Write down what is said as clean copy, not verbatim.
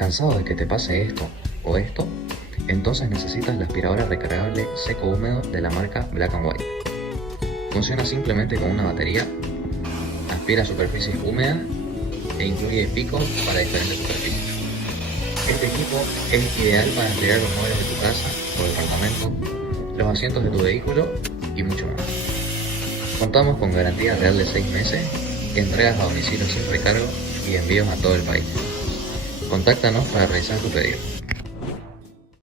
¿Cansado de que te pase esto o esto? Entonces necesitas la aspiradora recargable seco húmedo de la marca Black & White. Funciona simplemente con una batería, aspira superficies húmedas e incluye picos para diferentes superficies. Este equipo es ideal para aspirar los muebles de tu casa o departamento, los asientos de tu vehículo y mucho más. Contamos con garantía real de 6 meses, entregas a domicilio sin recargo y envíos a todo el país. Contáctanos para realizar tu pedido.